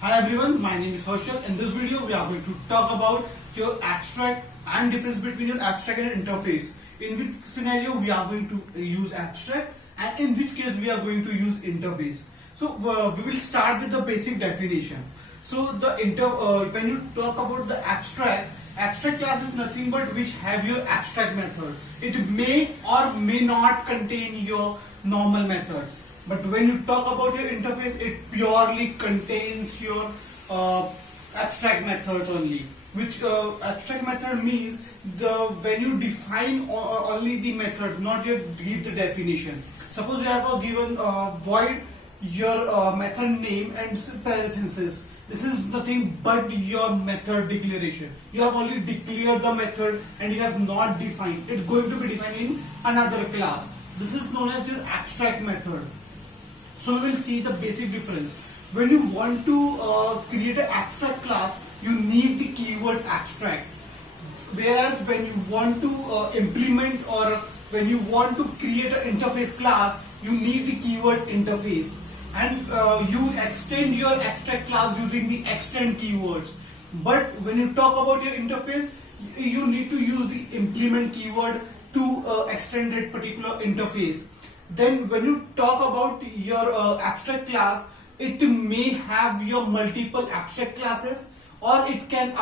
Hi everyone, my name is Harshal. In this video, we are going to talk about your abstract and difference between your abstract and interface. In which scenario we are going to use abstract and in which case we are going to use interface. So we will start with the basic definition. So when you talk about the abstract class is nothing but which have your abstract method. It may or may not contain your normal methods. But when you talk about your interface, it purely contains your abstract methods only. Which abstract method means when you define only the method, not yet give the definition. Suppose you have a given void your method name and parenthesis. This is nothing but your method declaration. You have only declared the method and you have not defined. It's going to be defined in another class. This is known as your abstract method. So we will see the basic difference. When you want to create an abstract class, you need the keyword abstract. Whereas when you want to implement or when you want to create an interface class, you need the keyword interface. And you extend your abstract class using the extend keywords. But when you talk about your interface, you need to use the implement keyword to extend that particular interface. Then when you talk about your abstract class, it may have your multiple abstract classes or it can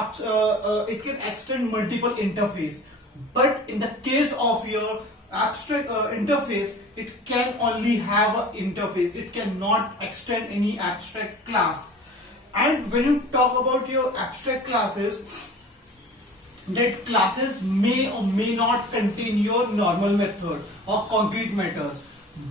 extend multiple interface. But in the case of your abstract interface, it can only have an interface. It cannot extend any abstract class. And when you talk about your abstract classes, that classes may or may not contain your normal method or concrete methods.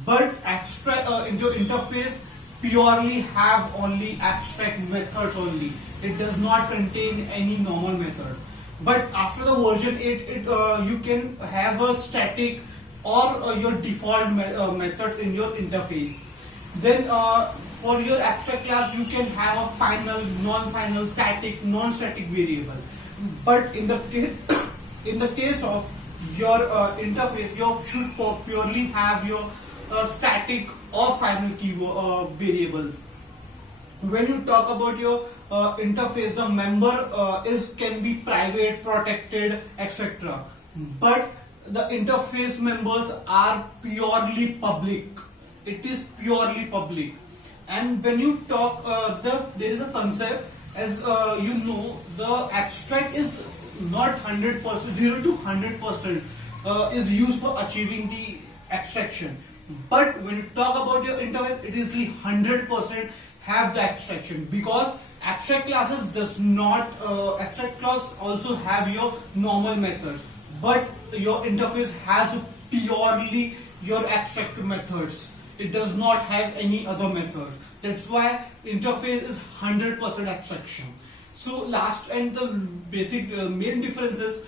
But abstract in your interface purely have only abstract methods only. It does not contain any normal method. But after the version 8, you can have a static or your default methods in your interface. Then for your abstract class, you can have a final, non-final, static, non-static variable. But in the case of your interface, you should purely have your static or final keyword variables. When you talk about your interface, the member can be private, protected, etc. But the interface members are purely public. It is purely public. And when you talk, there is a concept, as you know, the abstract is not 100%, 0 to 100% is used for achieving the abstraction. But when you talk about your interface, it is 100% have the abstraction, because abstract classes does not abstract class also have your normal methods, but your interface has purely your abstract methods. It does not have any other method. That's why interface is 100% abstraction. So last and the basic main difference is,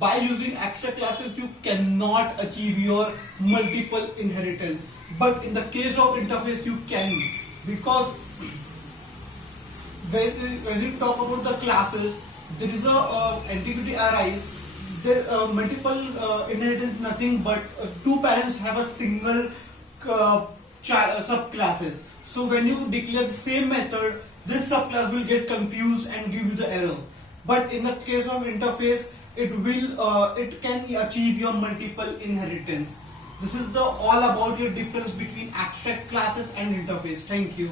by using abstract classes you cannot achieve your multiple inheritance, but in the case of interface you can, because when you talk about the classes, there is a antiquity arise. There multiple inheritance, nothing but two parents have a single subclasses. So when you declare the same method, this subclass will get confused and give you the error. But in the case of interface, it can achieve your multiple inheritance. This is all about your difference between abstract classes and interface. Thank you.